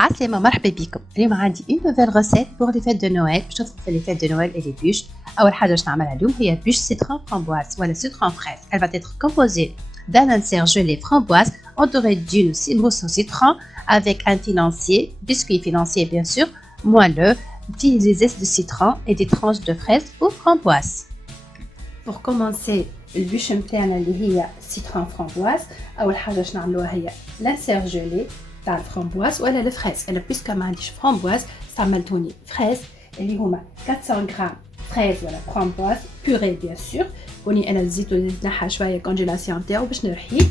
عسلامة مرحبا بكم. اليوم عندي une nouvelle recette pour les fêtes de Noël. Je trouve que les fêtes de Noël et les bûches. أول حاجة باش نعملها اليوم هي bûche citron framboise ولا citron fraise. Elle va être composée d'un insert gelé framboise entouré d'une mousse au citron avec un financier, biscuit financier bien sûr, moelleux, des zestes de citron et des tranches de fraises ou framboises. Pour commencer البûche نتاعنا اللي هي citron framboise أول حاجة باش نعملوها هي l'insert gelé تاع الفرامبواز ولا الفريز. انا بيسكو ما عنديش فرامبواز استعملت هوني فريز اللي هما 400 غرام فريز ولا فرامبواز بوري بيان سور. هوني انا زيت نحى شويه كونجيلاسيون تاعو باش نرحيه،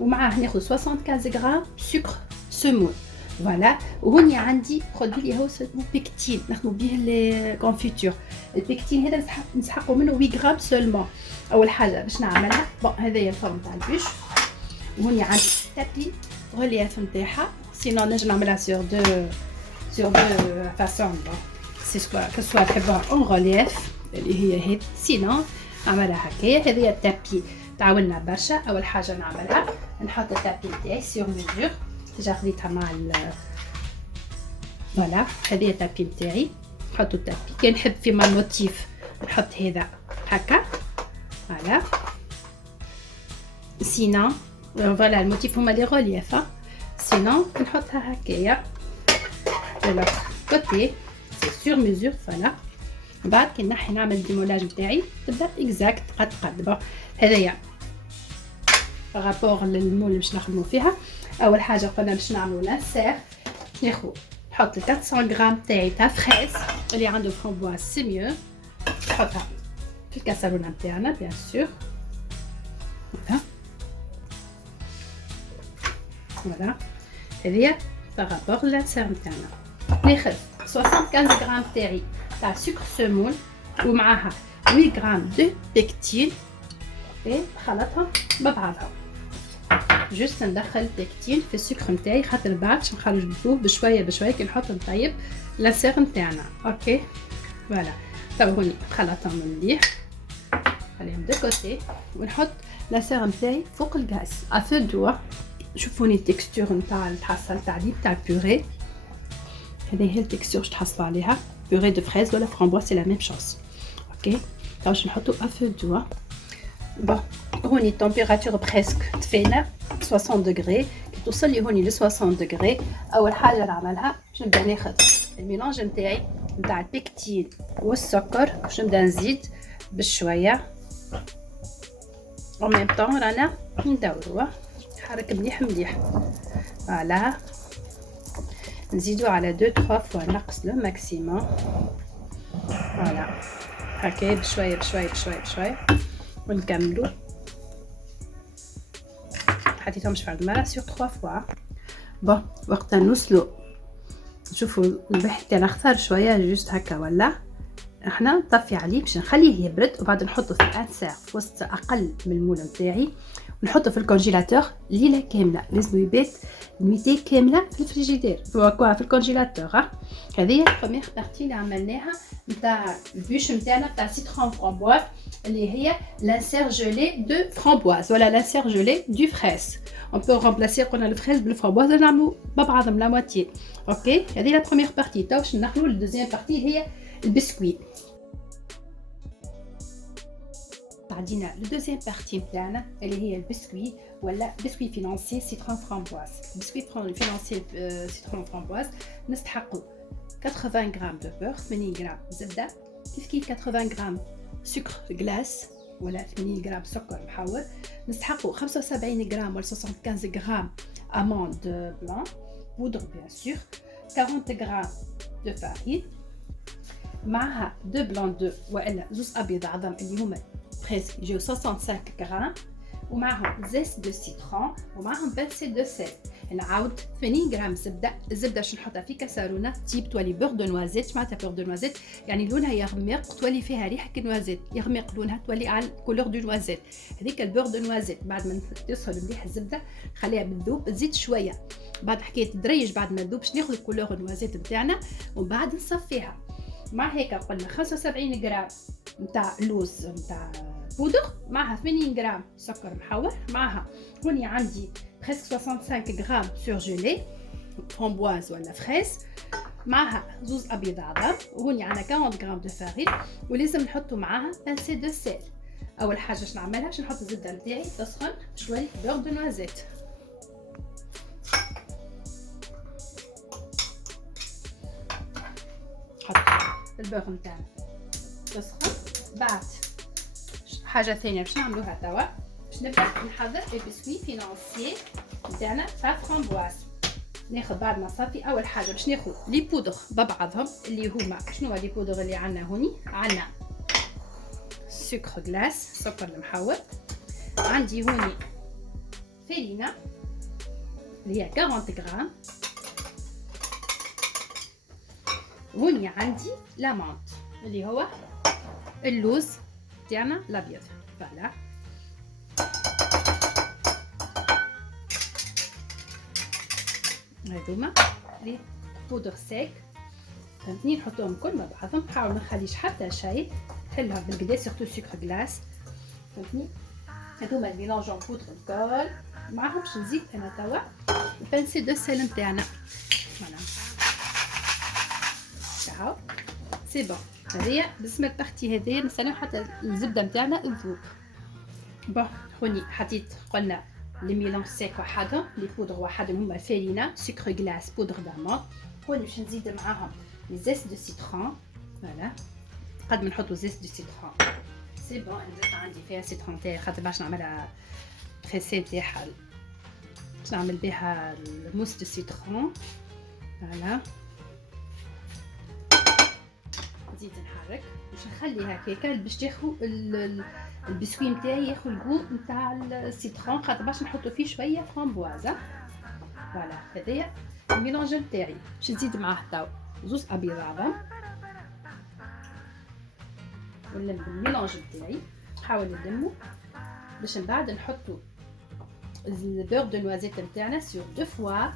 ومعاه ناخذ 75 غرام سكر سمول فوالا. وهوني عندي برودوي اللي هو اسمه بيكتين نخدموا به لي كونفيتور. البيكتين هذا نسحقوا منه 8 غرام سولمون. اول حاجه باش نعملها بون هذايا الفرن تاع البيش، وهوني عندي تابي relief نتاعها. sinon نجم نعملها sur deux façons. c'est soit que soit تحبها en relief اللي هي هيك، sinon نعملها هكايا. هذه التابي تعاوننا برشا. اول حاجه نعملها نحط التابي نتاعي sur mesure، ديجا خديتها مع فوالا. هذه التابي نتاعي نحطو التابي كي نحب في ما موتيف نحط هذا هكا فوالا. sinon فوالا الموتيف هما لي relief. sinon نحطها هكايا de l'autre côté c'est sur mesure فوالا. بعد كي نحي نعمل ديمولاج نتاعي تبدا اكزاكت قد هذايا بارابور للمول اللي باش نخدموا فيها. اول حاجه قلنا باش نعملوا لانسير، ناخذ نحط 400 غرام تاعي تاع فريز اللي عنده فرامبواز سي ميو، نحطها في الكاسرونه نتاعنا بيان سور فوالا. هذه بارابور لانسير نتاعنا. ناخذ 75 غرام تاعي تاع سكر سمول ومعاها 8 غرام دو بيكتين نخلطهم ببعضها. جوست ندخل البيكتين في السكر نتاعي خاطر بعد باش نخرجوه بشويه كي نحط نطيب لانسير نتاعنا. اوكي فوالا. تو هوني نخلطهم مليح خليهم دو كوتي، ونحط لانسير نتاعي فوق الغاز افو دو. شوفوني التكستور نتاع الحصل تاع لي تاع بوري. هذه هي التكستور باش تحصلوا عليها بوري دو فريز ولا فرامبواز سي لا ميم شوز. اوكي باش نحطو افو دو. بون هوني التمبيراتور بريسك تفينا 60 دوغري. كي توصل لي هوني ل 60 دوغري اول حاجه نعملها باش نبدا ناخذ الميلانج نتاعي نتاع البيكتين والسكر باش نبدا نزيد بشويه en même temps رانا ندوروه حرك مليح فوالا. نزيدو على 2-3 فوا نقص لو ماكسيموم فوالا هكا بشويه ونكملو. حطيتهمش في الماء سور 3 فوا. بون وقت نوصلو نشوفوا البحث تاعنا اخضر شويه جوست هكا، ولا احنا نطفي عليه باش نخليه يبرد وبعد نحطه في انسير في وسط اقل من المول نتاعي ونحطه في الكونجيلاتور ليله كامله. لازم يبات الميتي كامله في الفريجيدير في الكونجيلاتور. هذه البروميير بارتي اللي عملناها نتاع البوش نتاعنا تاع سيترون فرامبواز اللي هي لانسير جيلي دو فرامبواز ولا لانسير جيلي دو فريز. on peut remplacer قلنا الفريز بالفرامبواز نعملوا ببعضهم لا موتي. اوكي هذه لا بروميير بارتي. تو باش نحلوا الدوزيام بارتي هي البسكويت. عندنا لو دوزيام بارتي نتاعنا اللي هي البسكوي ولا بسكوي فينانسي سيترون فرامبواز. بسكوي فينانسي سيترون فرامبواز نستحقوا 80 غرام دو بور، 80 غرام زبده، كيف 80 غرام سكر غلاس ولا 80 غرام سكر محور. نستحقوا 75 غرام ولا 75 غرام اموند بلان بودر بيان سور، 40 غرام دو فارين معها دو بلان دو والا زوز ابيض عظم اللي هما بريسك يجيو 65 غرام، ومعهم زيت دو سيترون ومعهم بنسي دو سيل. نعاود 80 غرام زبده. الزبده باش نحطها في كاسرونه تيب تولي بور دو نوازيت. معناتها بور دو نوازيت يعني لونها يغمق تولي فيها ريحه النوازيت، يغمق لونها تولي على كولور دو نوازيت. هذيك البور دو نوازيت بعد ما تصهر مليح الزبده خليها بالذوب تزيد شويه. بعد حكايه تدريج بعد ما تذوب باش ناخذ كولور النوازيت نتاعنا ومن بعد نصفيها. مع هيك قلنا 75 غرام نتاع لوز نتاع بودر، معها 80 غرام سكر محور، معها هوني عندي presque 65 غرام سورجيلي فramboise ولا فريز، معها زوز ابيض عظم، وهوني عندنا 40 غرام دو فارين، ولازم نحطوا معاها بانسي دو سيل. اول حاجه باش نعملها باش نحط الزبده نتاعي تسخن شويه بور دو نوازيت. نحط البور نتاعنا تسخن. بعد حاجه ثانيه باش نعملوها توا، باش نبدا نحضر البسكوي فينانسيي نتاعنا تاع فramboise. ناخذ بعد ما صافي اول حاجه باش ناخذ لي بودر ببعضهم اللي هما شنو لي بودر اللي عندنا هوني. عندنا سكر غلاس، سكر المحوط، عندي هوني فارينة اللي هي 40 غرام، هوني عندي لامونت اللي هو اللوز تاعنا الابيض. فوالا هذوما لي بودر سيك، فهمتني، نحطهم كل مع بعضهم. نحاول ما نخليش حتى شيء، حلها بالكدا سيرتو سكر غلاس، فهمتني. هذوما الميلونج بودر الكل معاهم. باش نزيد انا توا البانسي دو سيل نتاعنا. فوالا تاو سي بون. هذيا بسم البارتي هذيا مثلا حتى الزبده نتاعنا تذوب. بون هوني حطيت قلنا لي ميلونج سيك وحدهم، لي بودر وحدهم هما الفارينة، سكر غلاس، بودر دامون. هوني باش نزيد معاهم لي زيت دو سيترون. فوالا قد ما نحطوا زيت دو سيترون سي بون. انا عندي فيها سيترون تاعي خاطر باش نعملها بريسي نتاعها، باش نعمل بها الموس دو سيترون. فوالا نزيد نحرك، باش نخلي هكاكا باش تاخذ البسكوي نتاعي ياخذ الغو نتاع السيترون، خاطر باش نحطوا فيه شويه فرامبوازه. فوالا هذايا الميلونج نتاعي. باش نزيد معاه تاو زوز ابيض عظم، ونلم الميلونج نتاعي، نحاول نلمو باش من بعد نحطوا البور دو نوازيت نتاعنا سور دو فوا.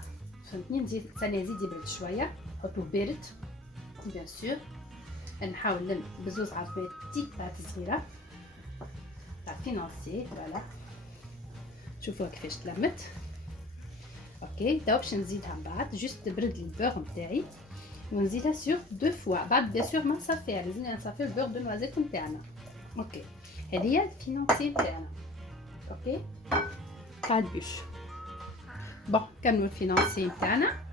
فهمتني، نزيد ثاني نزيد يبرد شويه، نحطوه بارد بيان سور. نحاول نلم بزوز عصبات تيكات صغيره تاع فينانسي. فوالا شوفوا كيفاش تلمت. اوكي توا باش نزيدها من بعد جوست تبرد لي البور نتاعي، ونزيدها سور دو فوا. بعد بيان سور ما نصفيها، لازم نصفي البور دو نوازيت نتاعنا. اوكي هذه هي الفينانسي نتاعنا. اوكي تاع البوش. بون كملوا الفينانسي نتاعنا.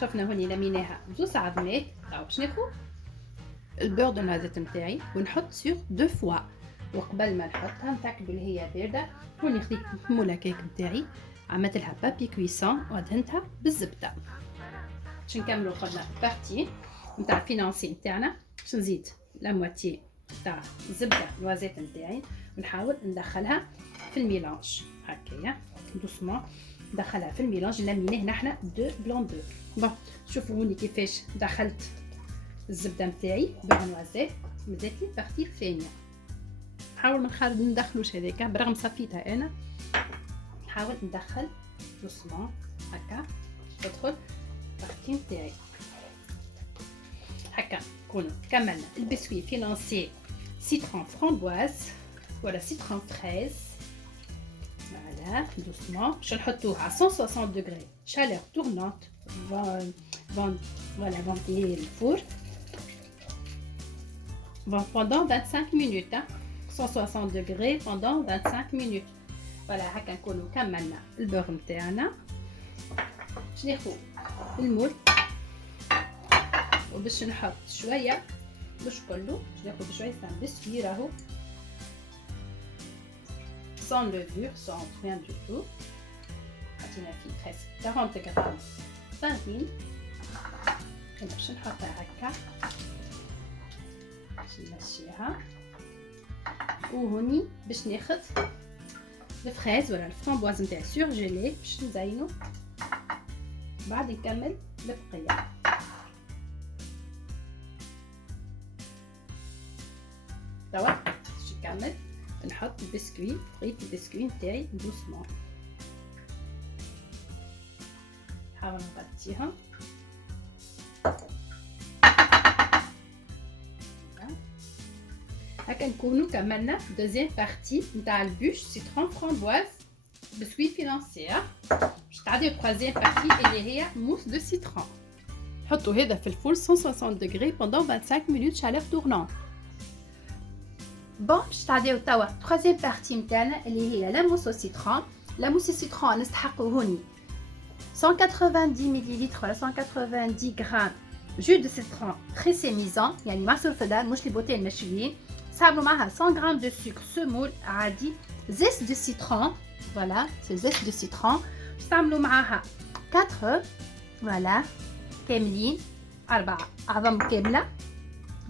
شفنا هوني لميناها زوز عظمات. توا باش ناخذ البور دو نوازيت نتاعي ونحط سور دو فوا، وقبل ما نحطها نتاكدوا اللي هي بارده. هوني خديت مولا كيك نتاعي، عملت لها بابي كويسون ودهنتها بالزبده. باش نكملوا قلنا بارتي نتاع الفينانسي نتاعنا. باش نزيد لا موتي تاع الزبده نوازيت نتاعي، ونحاول ندخلها في الميلانج هكايا دوسمون. ندخلها في الميلانج لميناه نحنا دو بلون دو. بون شوفوا هوني كيفاش دخلت الزبده نتاعي بالنوازيت. مازالت لي بارتي الثانيه، نحاول ما ندخلوش هذاك برغم صفيتها انا. نحاول ندخل دوسمون هكا تدخل بارتي نتاعي هكا. نكون كملنا البسكوي فينانسي سيترون فرامبواز ولا سيترون فريز. فوالا دوسمون باش نحطوه على 160 دوغري شالور تورنونت. Voilà, ventiler le four pendant 25 minutes, 160 degrés pendant 25 minutes. Voilà, هكا نكونوا كملنا البور نتاعنا. باش ناخذ المول وباش نحط شويه مش كله، باش ناخذ شويه تاع بسكوي راهو sans levure, sans rien du tout. حطينا فيه presque 40 غرام فارين. باش نحطها هكا باش نمشيها. وهوني باش ناخذ الفريز ولا الفرامبواز نتاعي سورجيلي باش نزينو. بعد نكمل البقيه. توا باش نكمل نحط البسكوي، بغيت البسكوي نتاعي دوسمون. نحاول نغطيها هكا. نكونوا كملنا دوزيام بارتي نتاع البوش سيترون فرامبواز. بسكويت فينانسير. باش تعدي التروازيام بارتي اللي هي موس دو سيترون. حطوا هذا في الفول 160 دوغري بوندون 25 مينوت شالير تورنون. بون باش تعديو توا التروازيام بارتي نتاعنا اللي هي لا موس او سيترون. لا موس السيترون نستحقوا هوني 190 مليلتر ولا 190 غرام جو دو سيترون بريسيميزون، يعني معصور فدان مش لي بوتين مشويين. استعملوا معها 100 غرام دو سكر سمول عادي، زيت دو سيترون، فوالا سي زيت دو سيترون. استعملوا معها 4 فوالا كاملين، 4 أعظم كاملة،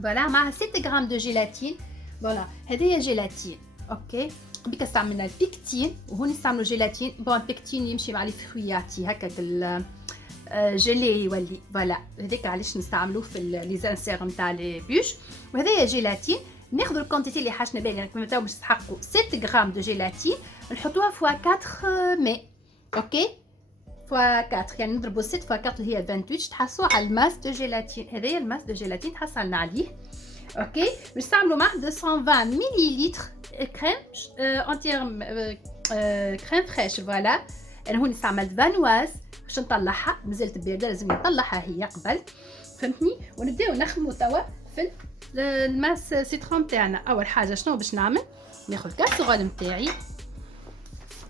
فوالا معها 6 غرام دو جيلاتين. فوالا هذه هي جيلاتين. اوكي بك استعملنا البيكتين وهون نستعملوا جيلاتين. بون البيكتين يمشي مع لي فروياتي هكاك الجيلي يولي، فوالا هذاك علاش نستعملوه في لي زانسير نتاع لي بوش. وهذايا جيلاتين. ناخذوا الكونتيتي اللي حاجنا بالي راكم نتاو باش تحققوا 6 غرام دو جيلاتين، نحطوها فوا 4 ماء. اوكي فوا 4 يعني نضربوا 6 فوا 4 اللي هي 28 تحصلوا على الماس دو جيلاتين. هذايا الماس دو جيلاتين تحصلنا عليه. اوكي نستعملوا معاه 220 مليلتر كريم انتير كريم فريش. فوالا انا هون استعملت فانواز باش نطلعها، مازالت بارده لازم نطلعها هي قبل، فهمتني. ونبداو نخدموا توا في الماس سيترون تاعنا. اول حاجه شنو باش نعمل؟ ناخذ كاسرول نتاعي،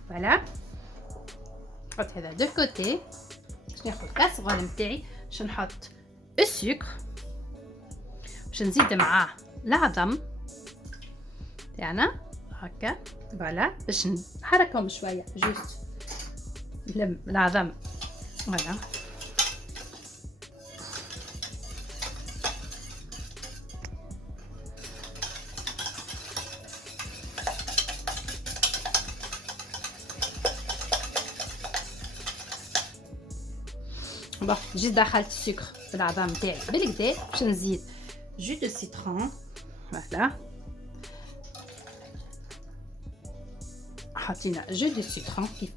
فوالا نحط هذا دو كوتي. باش ناخذ كاسرول نتاعي باش نحط السكر، باش نزيد معاه العظم تاعنا هكا، فوالا باش نحركهم شويه جوست العظم، فوالا بون جيت دخلت السكر في العظم تاعي بالكدا. باش نزيد جو دو سيترون، فوالا حطينا جو دو سيترون كيف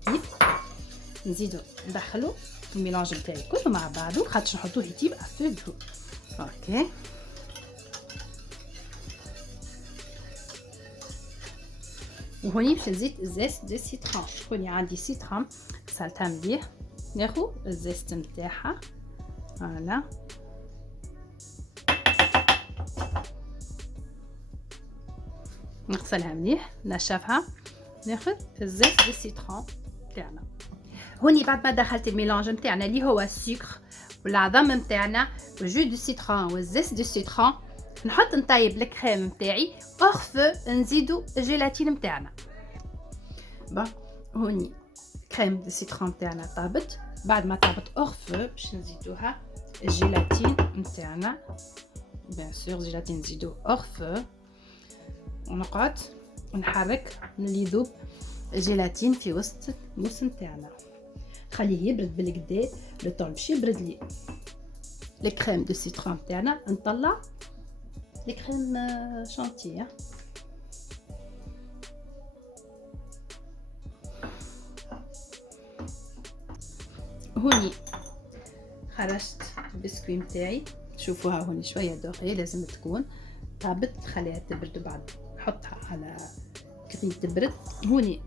نزيدو ندخلو الميلانج نتاعي كله مع بعضو خاطش نحطوه يطيب افو دو. اوكي وهوني باش نزيد زيت دو سيترون. هوني عندي سيترون غسلتها مليح، ناخو الزيت نتاعها، فوالا نغسلها مليح نشفها، ناخذ الزيت دو سيترون تاعنا. هوني بعد ما دخلت الميلانج نتاعنا اللي هو السكر والعظم نتاعنا والجو دو سيترون والزيت دو سيترون، نحط نطيب الكريم نتاعي اورفو، نزيدو الجيلاتين نتاعنا. بون هوني كريم دو سيترون تاعنا طابت، بعد ما طابت اورفو باش نزيدوها الجيلاتين نتاعنا، بيان سور جيلاتين نزيدو اورفو، ونقعد نحرك اللي يذوب الجيلاتين في وسط الموس نتاعنا، خليه يبرد بالكدا لو طون باش يبرد لي الكريم دو سيترون تاعنا. نطلع الكريم شانتيه، هوني خرجت البسكوي نتاعي، شوفوها هوني شويه دوغي لازم تكون طابت، خليها تبرد بعد نحطها على كريم تبرد. هوني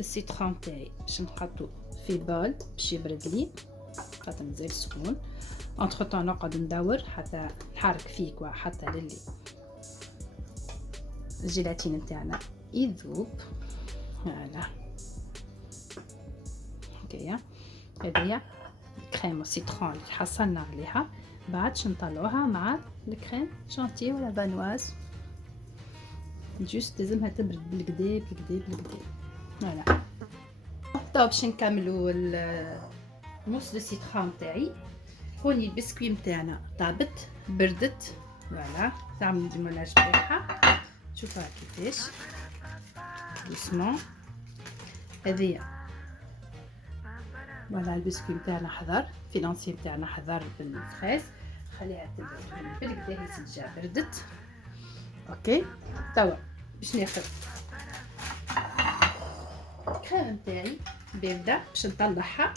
السيترون تاعي باش نحطو في بول باش يبرد لي خاطر مازال سخون. انتر طون نقعد ندور حتى نحرك فيه كوا حتى للي الجيلاتين نتاعنا يذوب، فوالا هكايا. هذيا الكريم والسيترون اللي حصلنا عليها، بعد باش نطلعوها مع الكريم شانتيه ولا فانواز، جوست لازمها تبرد بالكدا بالكدا بالكدا، فوالا. توا باش نكملوا الموس دو سيترون تاعي. هوني البسكوي نتاعنا طابت بردت، فوالا تعملوا ديموناج تاعها، شوفوها كيفاش دوسمون. هذيا فوالا البسكوي نتاعنا حضر، فينانسي نتاعنا حضر بالفريز، خليها تبرد بالكدا هي جا بردت. اوكي توا باش ناخذ الكريم نتاعي بارده باش نطلعها،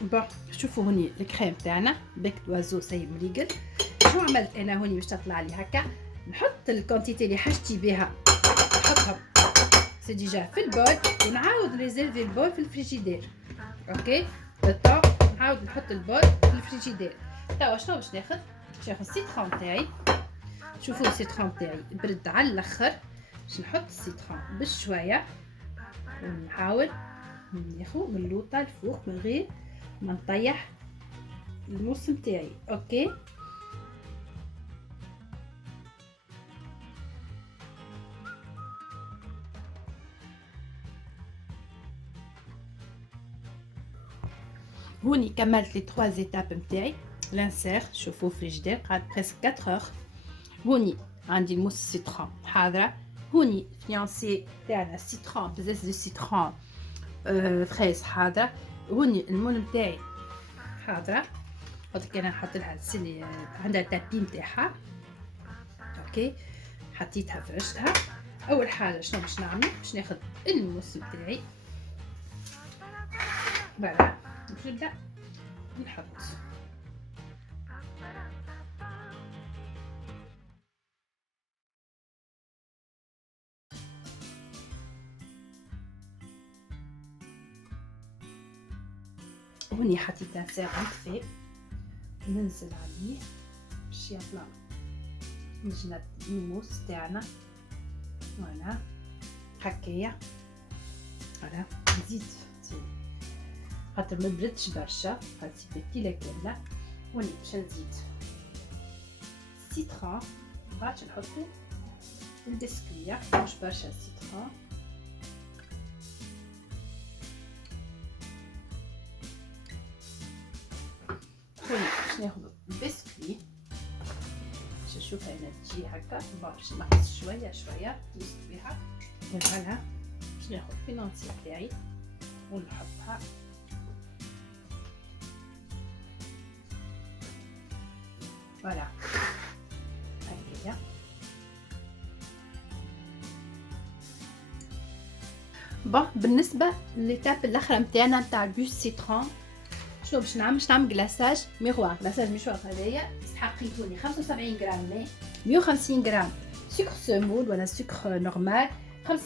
بون شوفوا هوني الكريم تاعنا بيك دوازو سايب مريقل. شو عملت انا هوني باش تطلع لي هكا؟ نحط الكونتيتي اللي حاجتي بها نحطها سي ديجا في البول ونعاود ريزيرفي البول في الفريجيدير. اوكي بالطو نعاود نحط البول في الفريجيدير. توا شنو باش ناخذ؟ باش ناخذ السيترون تاعي. شوفوا السيترون تاعي برد على الاخر باش نحط السيترون بشويه ونحاول ناخذ من اللوطه الفوق من غير ما نطيح الموس نتاعي. اوكي هوني كملت لي 3 ايتاب نتاعي. لانسير شوفوا فريجيدير قعد بريسك 4 اور. هوني عندي الموس السيترون حاضره. هوني فيانسي تاعنا السيترون بزاف دو سيترون فريز حاضره. هوني المول نتاعي حاضره. خاطر انا نحط لها السلي عندها التابي نتاعها. اوكي حطيتها فرشتها. اول حاجه شنو باش نعمل؟ باش ناخذ الموس نتاعي فوالا باش نبدا نحط. هوني حطيت لانسير مطفي ننزل عليه باش يطلع نجنة الموس تاعنا فوالا هكايا. فوالا نزيد خاطر ما بردش برشا هاتي بكيله كامله. هوني باش نزيد السيترون بعد نحطو البسكوية مش برشا السيترون. هوني باش ناخدو البسكوي باش نشوفها انا تجي هكا باش نقص شويه شويه نزيد بها. فوالا باش ناخد الفينونسي تاعي ونحطها فوالا هكايا. بون بالنسبه للتاب الاخرى نتاعنا نتاع البوش سيترون شنو باش نعمل؟ باش نعمل كلاصاج ميغوار. كلاصاج ميغوار هذايا يستحقيتوني 75 غرام ماء، 150 غرام سكر سمول ولا سكر نورمال،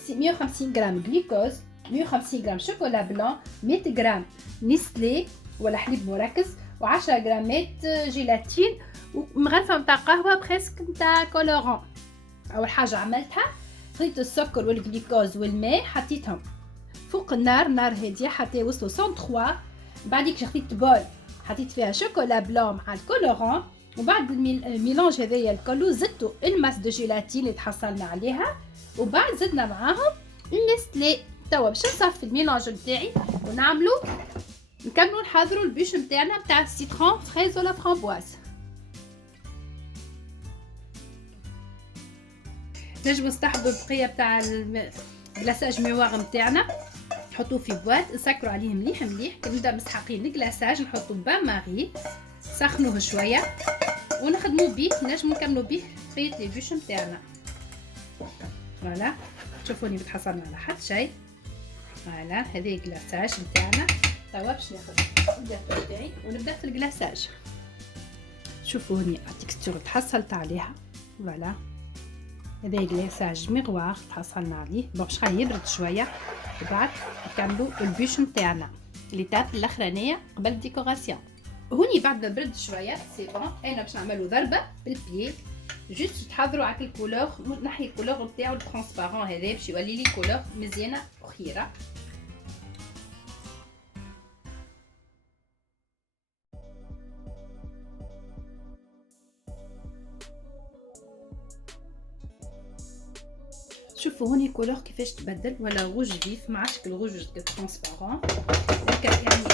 150 غرام جلوكوز، 150 غرام شوكولا بلون، 100 غرام نيسلي ولا حليب مركز، و10 غرامات جيلاتين ومغرفه نتاع قهوه بريسك نتاع كولورون. اول حاجه عملتها خليت السكر والجلوكوز والماء حطيتهم فوق النار، نار هاديه حتى يوصلوا 103. بعديك خديت بول حطيت فيها شوكولا بلون مع الكولورون، وبعد الميلانج هذايا الكلو زدتو الماس دو جيلاتين اللي تحصلنا عليها، وبعد زدنا معاهم النستلي. توا باش نصفي الميلانج نتاعي ونعملو نكملو نحضروا البوش نتاعنا نتاع السيترون فريز ولا فرامبواز. نجمو نستحضروا البقيه تاع الكلاصاج ميوار نتاعنا نحطوه في بواط نسكروا عليه مليح مليح. كنبدا مسحقين الكلاصاج نحطو بان ماري سخنوه شويه ونخدموا بيه. نجمو نكملوا بيه بقيه لي بوش نتاعنا. فوالا شوفوني بتحصلنا على حد شيء. فوالا هذه الكلاصاج نتاعنا. توا باش ناخذ الجاتو تاعي ونبدا في الكلاصاج. شوفوا هوني التكستور تحصلت عليها. فوالا هذا كلاصاج ميغوار تحصلنا عليه. بون باش خليه يبرد شويه وبعد نكملوا البوش نتاعنا ليتاب الاخرانيه قبل الديكوراسيون. هوني بعد ما برد شويه سي بون. انا باش نعملوا ضربه بالبيي جوست تحضروا على الكولور. نحي الكولور نتاعو الترانسبارون هذا باش يولي لي كولور مزيانه وخيره. شوفوا هوني كولور كيفاش تبدل ولا روج فيف مع شكل روج ترانسبارون. يعني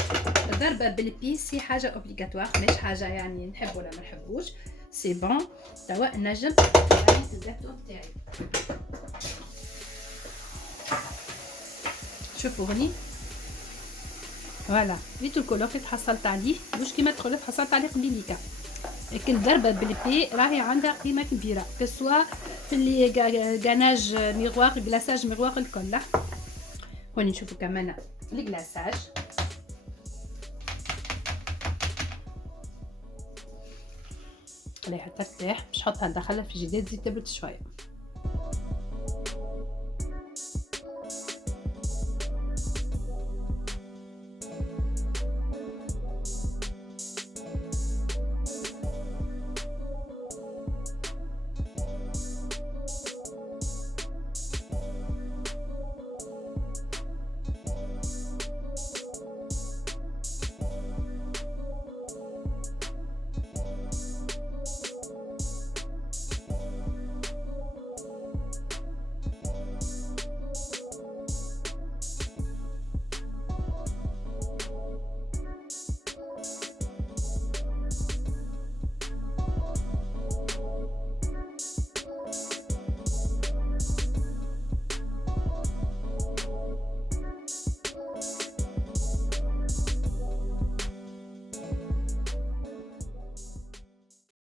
الضربه بالبيس هي حاجه اوبليغاتوار مش حاجه يعني نحب ولا ما نحبوش. سي بون. توا نجم يعني الزيتو تاعي. شوفوا هوني فوالا ريتو الكولور اللي تحصلت عليه مش كيما الكولور اللي تحصلت عليه قبيليكا، لكن ضربه بالبي راهي عندها قيمه كبيره كسوا في اللي غاناج ميغوار كلاصاج ميغوار الكل. هوني نشوفوا كمان الكلاصاج. خليها ترتاح باش نحطها ندخلها في الفريجيدير تزيد تبرد شوية.